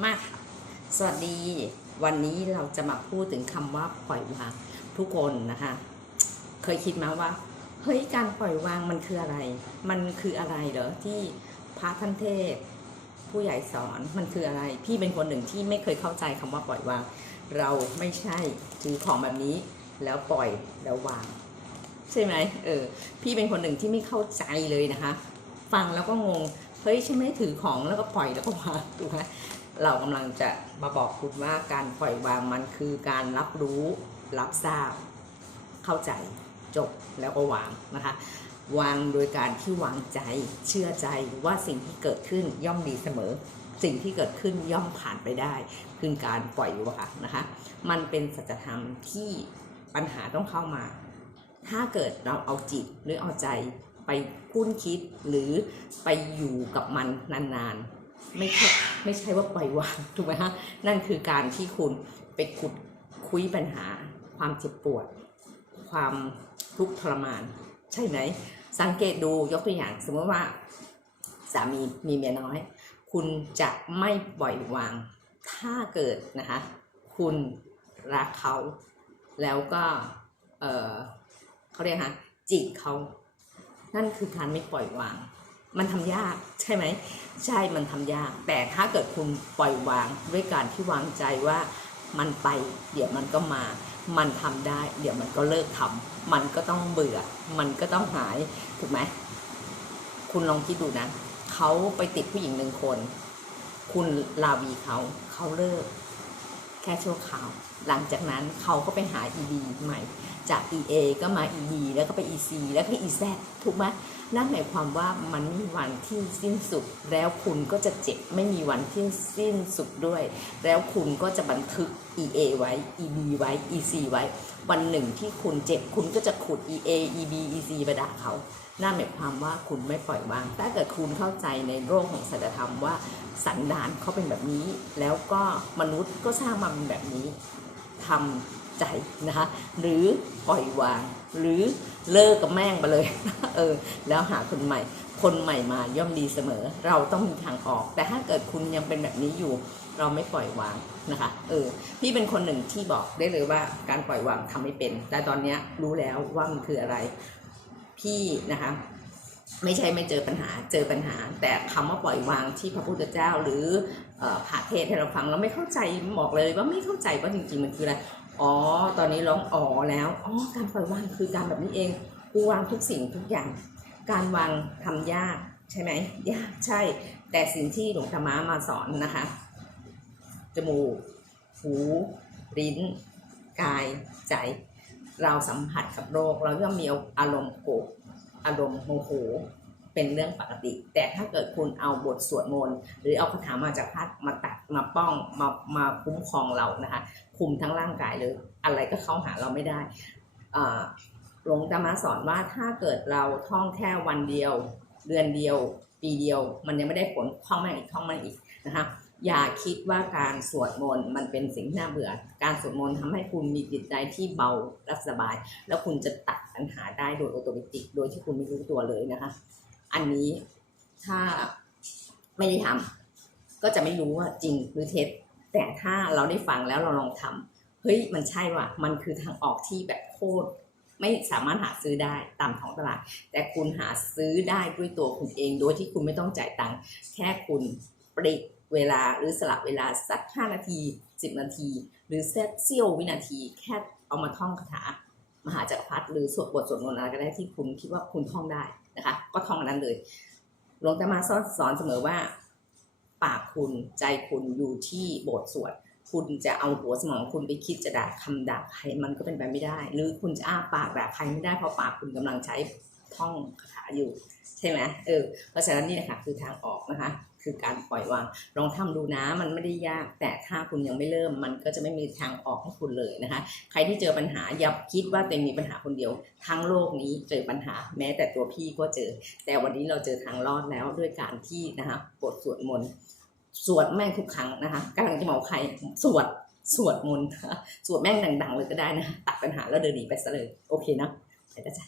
มา สวัสดี วันนี้เราจะมาพูดถึงคำว่าปล่อยวางทุกคนนะคะ เคยคิดมาว่า เฮ้ย การปล่อยวางมันคืออะไร มันคืออะไรเหรอที่พระท่านเทศ ผู้ใหญ่สอนมันคืออะไร พี่เป็นคนหนึ่งที่ไม่เคยเข้าใจคำว่าปล่อยวาง เราไม่ใช่ถือของแบบนี้ แล้วปล่อยแล้ววาง ใช่ไหมเออ พี่เป็นคนหนึ่งที่ไม่เข้าใจเลยนะคะ ฟังแล้วก็งงเฮ้ยฉันไม่ได้ถือของแล้วก็ปล่อยแล้วก็วางถูกไหม เรากำลังจะมาบอกคุณว่าการปล่อยวางมันคือการรับรู้รับทราบ เข้าใจจบแล้วก็วางนะคะ วางโดยการที่วางใจเชื่อใจว่าสิ่งที่เกิดขึ้นย่อมดีเสมอ สิ่งที่เกิดขึ้นย่อมผ่านไปได้ คือการปล่อยวางนะคะ มันเป็นสัจธรรมที่ปัญหาต้องเข้ามา ถ้าเกิดเราเอาจิตหรือเอาใจไปคุ้นคิดหรือไปอยู่กับมันนานๆ ไม่ใช่ไม่ใช่ว่าปล่อยวางถูกไหมฮะนั่นคือการที่คุณไปขุดคุยปัญหา ความเจ็บปวด ความทุกข์ทรมาน ใช่ไหมสังเกตดูยกตัวอย่าง สมมติว่าสามีมีเมียน้อย คุณจะไม่ปล่อยวาง ถ้าเกิดนะคะคุณรักเขาแล้วก็เออเขาเรียกฮะจิกเขานั่นคือการไม่ปล่อยวาง มันทำยากใช่ไหมใช่มันทำยาก แต่ถ้าเกิดคุณปล่อยวางด้วยการที่วางใจว่ามันไป เดี๋ยวมันก็มา มันทำได้ เดี๋ยวมันก็เลิกทำมันก็ต้องเบื่อ มันก็ต้องหายถูกไหมคุณลองคิดดูนะเขาไปติดผู้หญิงหนึ่งคน คุณลาวีเขาเขาเลิก แค่ชั่วคราว หลังจากนั้นเขาก็ไปหา ED ใหม่ จาก EA ก็มา ED แล้วก็ไป EC แล้วก็ EZ ถูกไหมนั่นหมายความว่ามันไม่มีวันที่สิ้นสุด แล้วคุณก็จะเจ็บไม่มีวันที่สิ้นสุดด้วย แล้วคุณก็จะบันทึก EA ไว้ EB ไว้ EC ไว้ วันหนึ่งที่คุณเจ็บคุณก็จะขุด EA EB EC ไปด่าเขานั่นหมายความว่าคุณไม่ปล่อยวาง ถ้าเกิดคุณเข้าใจในโลกของสัจธรรมว่าสันดานเขาเป็นแบบนี้ แล้วก็มนุษย์ก็สร้างมาเป็นแบบนี้ ทำใจนะคะหรือปล่อยวาง หรือเลิกกับแม่งไปเลยเออแล้วหาคนใหม่ คนใหม่มาย่อมดีเสมอ เราต้องมีทางออก แต่ถ้าเกิดคุณยังเป็นแบบนี้อยู่ เราไม่ปล่อยวางนะคะเออพี่เป็นคนหนึ่งที่บอกได้เลยว่าการปล่อยวางทำไม่เป็น แต่ตอนนี้รู้แล้วว่ามันคืออะไร พี่นะคะ ไม่ใช่ไม่เจอปัญหาเจอปัญหา แต่คำว่าปล่อยวางที่พระพุทธเจ้า หรือเอ่อพระเทศให้เราฟังเราไม่เข้าใจบอกเลยว่าไม่เข้าใจว่าจริงๆมันคืออะไรอ๋อ ตอนนี้ร้องอ๋อแล้วอ๋อการปล่อยวางคือการแบบนี้เองกูวางทุกสิ่งทุกอย่าง การวางทำยากใช่ไหมยากใช่ แต่สิ่งที่หลวงธรรมะมาสอนนะคะจมูกหูลิ้น กายใจ เราสัมผัสกับโรคเราย่อมมีอารมณ์โกรธ อารมณ์โมโหเป็นเรื่องปกติ แต่ถ้าเกิดคุณเอาบทสวดมนต์หรือเอาคาถามาจากพัดมาตัดมาป้องมามาคุ้มครองเรานะคะคุมทั้งร่างกายเลยอะไรก็เข้าหาเราไม่ได้หลวงตามาสอนว่าถ้าเกิดเราท่องแค่วันเดียว เดือนเดียว ปีเดียว มันยังไม่ได้ผลท่องมาอีกท่องมาอีกนะคะ อย่าคิดว่าการสวดมนต์มันเป็นสิ่งน่าเบื่อ การสวดมนต์ทำให้คุณมีจิตใจที่เบาและสบาย แล้วคุณจะตัดปัญหาได้โดยอัตโนมัติโดยที่คุณไม่รู้ตัวเลยนะคะ อันนี้ถ้าไม่ได้ทำก็จะไม่รู้ว่าจริงหรือเท็จ แต่ถ้าเราได้ฟังแล้วเราลองทำเฮ้ยมันใช่ว่ะ มันคือทางออกที่แบบโคตรไม่สามารถหาซื้อได้ตามท้องตลาด แต่คุณหาซื้อได้ด้วยตัวคุณเอง โดยที่คุณไม่ต้องจ่ายตังค์แค่คุณปริ เวลาหรือสลับเวลาสัก 5 นาที 10 นาที หรือเซตเสี้ยววินาทีแค่เอามาท่องคาถามหาจักรพรรดิหรือสวดบทสวดมนต์อะไรก็ได้ที่คุณคิดว่าคุณท่องได้นะคะ ก็ท่องอันนั้นเลยหลวงตามาสอนสอนเสมอว่า ปากคุณใจคุณอยู่ที่บทสวดคุณจะเอาหัวสมองคุณไปคิดจะด่าคำด่าใครมันก็เป็นไปไม่ได้ หรือคุณจะอ้าปากด่าใครไม่ได้เพราะปากคุณกำลังใช้ท่องคาถาอยู่ ใช่ไหมเออเพราะฉะนั้นนี่นะคะคือทางออกนะคะ คือการปล่อยวางลองทำดูนะมันไม่ได้ยาก แต่ถ้าคุณยังไม่เริ่มมันก็จะไม่มีทางออกให้คุณเลยนะคะ ใครที่เจอปัญหาอย่าคิดว่าตัวเองมีปัญหาคนเดียว ทั้งโลกนี้เจอปัญหาแม้แต่ตัวพี่ก็เจอ แต่วันนี้เราเจอทางรอดแล้วด้วยการที่นะคะบทสวดมนต์สวดแม่งทุกครั้งนะคะกำลังจะบอกใครสวดสวดมนต์สวดแม่งดังๆเลยก็ได้นะตัดปัญหาแล้วเดินหนีไปซะเลย โอเคเนาะไปแล้วจ้ะ